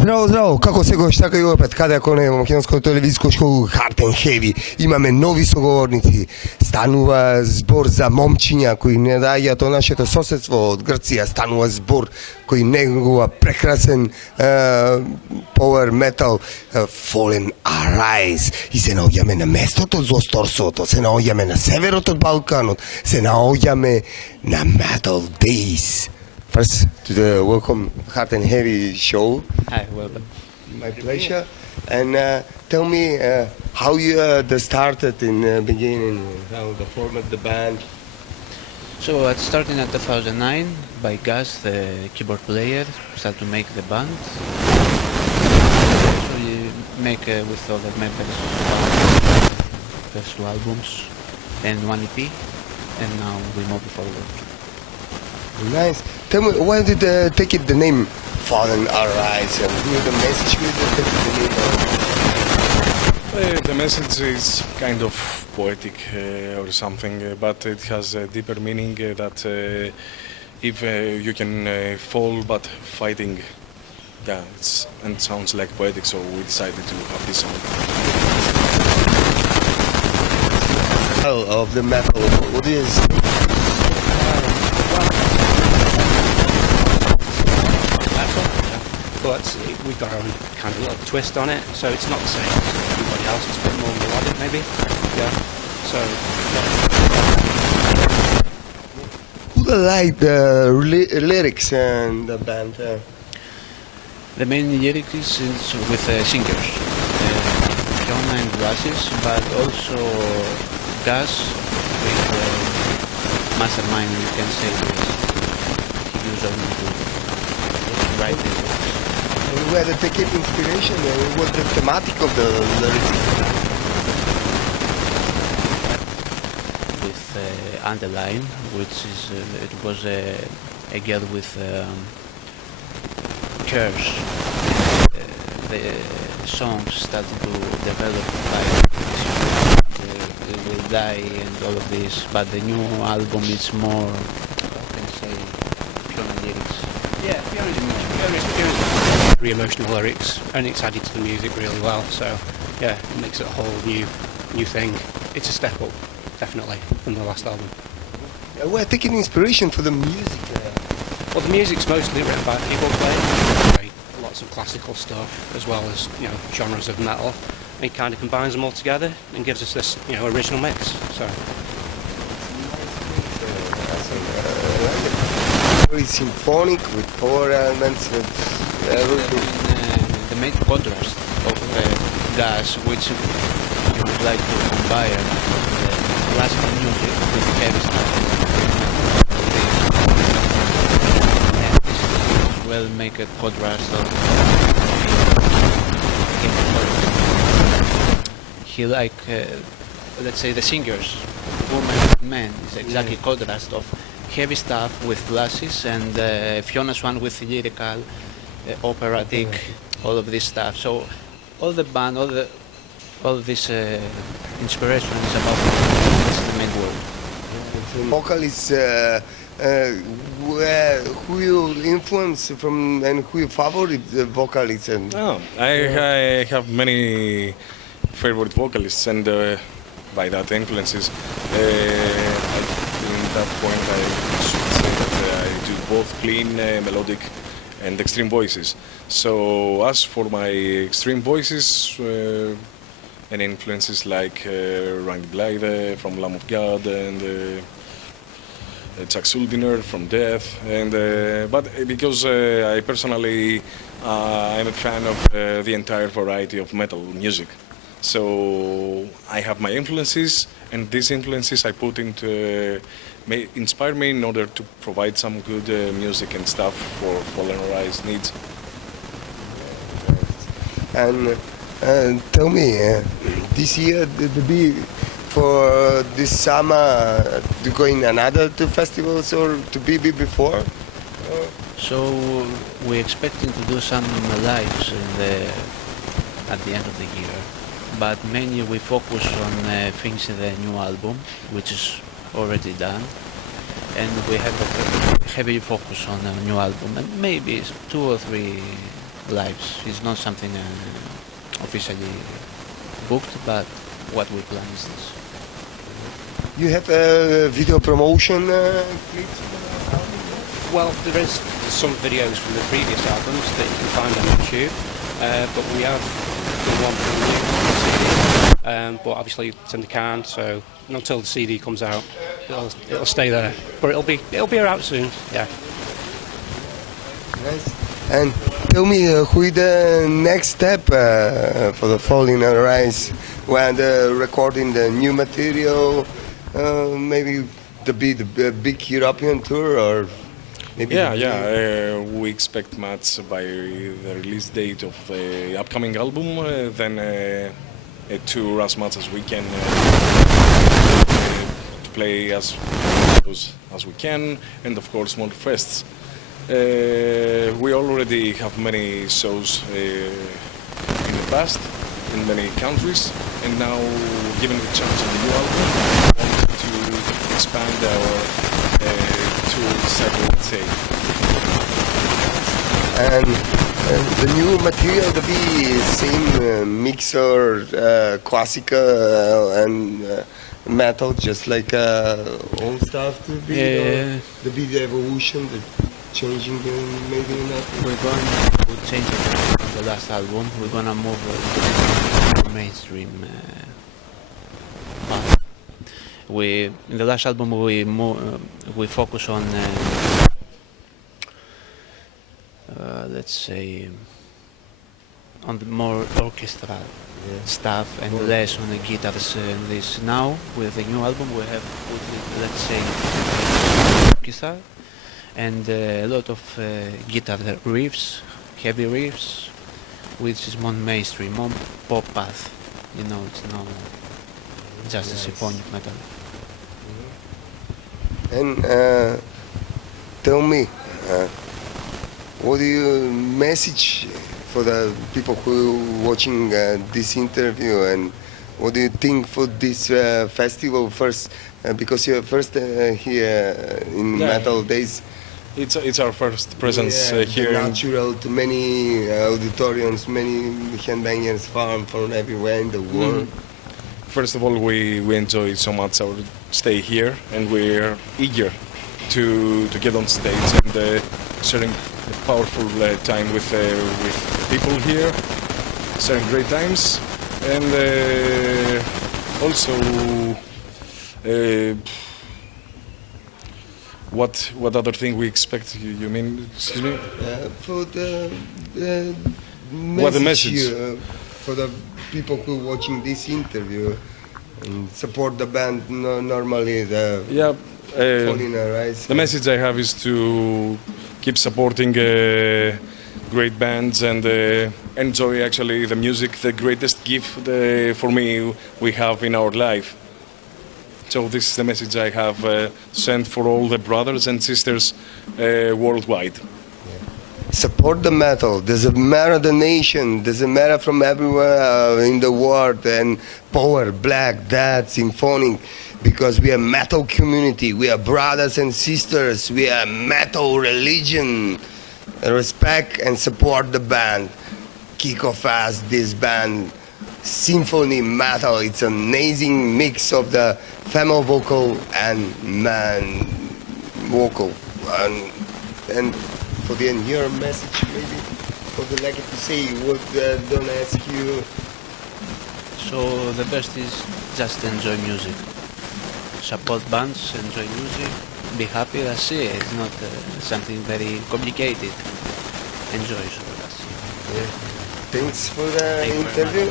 Zdravo, zdravo, kako se goš, tako i opet, kada ako ne imamo makedonsku televizijsku školu Hard and Heavy, imаме нови соговорници, станува збор за момчиња кои не даѓаат од нашето соседство од Грција, станува збор кои негува прекрасен power metal Fallen Arise и се наоѓаме на местото за Осторсото, се наоѓаме на северот од Балканот, се наоѓаме на Metal Days. First, to the welcome Hard and Heavy show. Hi, welcome. My pleasure. And tell me how you started in the beginning, how the format the band. So it started in 2009 by Gus, the keyboard player, started to make the band. So we make with all the members first two albums and one EP, and now we move forward. Nice. Tell me, why did take it the name Fallen Arise? And the message with the name? The message is kind of poetic or something, but it has a deeper meaning that if you can fall but fighting, yeah, and sounds like poetic, so we decided to have this song. Of the metal, what is? But we've got our own kind of little twist on it, so it's not the same as everybody else. It's a bit more melodic, maybe. Yeah. So. Who like the lyrics and the band? The main lyrics is with singers, Fiona and Rassis, but also Gus with mastermind, you can say. He used only to write the lyrics. Where they take inspiration, what the thematic of the lyrics? With Underline, which is it was a girl with curves. The song started to develop like they will die and all of this, but the new album is more, how can I say, Fiona lyrics. Yeah, Fiona's very emotional lyrics, and it's added to the music really well. So, yeah, it makes it a whole new thing. It's a step up, definitely, from the last album. We're taking inspiration for the music. Well, the music's mostly written by keyboard players. Lots of classical stuff, as well as genres of metal. And he kind of combines them all together and gives us this original mix. So. Very symphonic with power elements and everything. The main contrast of Gus, which you would like to combine classical music with heavy stuff. And this as well make a contrast of he like let's say the singers, women and men, is exactly contrast of heavy stuff with glasses and Fiona's one with lyrical, operatic, all of this stuff. So all the band, all this inspiration is about this is the main word. Vocalists, who you influence from and who your favorite vocalists? And I have many favorite vocalists, and by that influences. At that point I should say that I do both clean, melodic and extreme voices. So as for my extreme voices and influences like Randy Blythe from Lamb of God and Chuck Schuldiner from Death, and but because I personally I'm a fan of the entire variety of metal music. So I have my influences, and these influences I put into may inspire me in order to provide some good music and stuff for Fallen Arise needs. And tell me, this year the be for this summer to go in another two festivals or to be before? So we're expecting to do some lives at the end of the year, but mainly we focus on finishing the new album, which is already done, and we have a heavy focus on a new album, and maybe 2 or 3 lives. It's not something officially booked, but what we plan is this. You have a video promotion clips? Well, there is some videos from the previous albums that you can find on YouTube, but we have done one for the new CD. But obviously it's in the can, so not until the CD comes out, it'll stay there. But it'll be out soon. Yeah. Nice. And tell me, who is the next step for the Falling Rise when recording the new material? Maybe the big European tour, or maybe we expect Mats by the release date of the upcoming album, then tour as much as we can to play as we can, and of course more fests. We already have many shows in the past in many countries, and now given the chance of the new album, we want to expand our tour cycle, let's say. And the new material to be same mixer, classical and metal, just like old stuff to be. The big evolution, the changing maybe not. We're going to change it from the last album. We're gonna move to mainstream path. In the last album we focus on let's say on the more orchestral stuff and less on the guitars. This now with the new album we have put let's say orchestra and a lot of guitar riffs, heavy riffs, which is more mainstream, more pop path. You know, it's not just a symphonic metal. And tell me, what do you message for the people who are watching this interview, and what do you think for this festival first? Because you're first here in Metal Days. It's our first presence here. Natural to many auditoriums, many headbangers from everywhere in the world. First of all, we enjoy so much our stay here, and we're eager to get on stage and sharing a powerful time with people here, sharing great times, and also what other thing we expect? You mean? Excuse me. For the message, What the message? For the people who are watching this interview and support the band normally. Falling Rise. The message I have is to keep supporting great bands and enjoy actually the music, the greatest gift for me we have in our life. So this is the message I have sent for all the brothers and sisters worldwide. Support the metal. Doesn't matter the nation. Doesn't matter from everywhere in the world. And power, black, death, symphonic. Because we are metal community. We are brothers and sisters. We are metal religion. Respect and support the band. Kick off as this band. Symphony metal. It's an amazing mix of the female vocal and man vocal. And for the end, your message maybe for the like to say what don't ask you. So the best is just enjoy music. Support bands, enjoy music, be happy, that's it. It's not something very complicated. Enjoy, so that's it. Thanks for the Thank you very interview.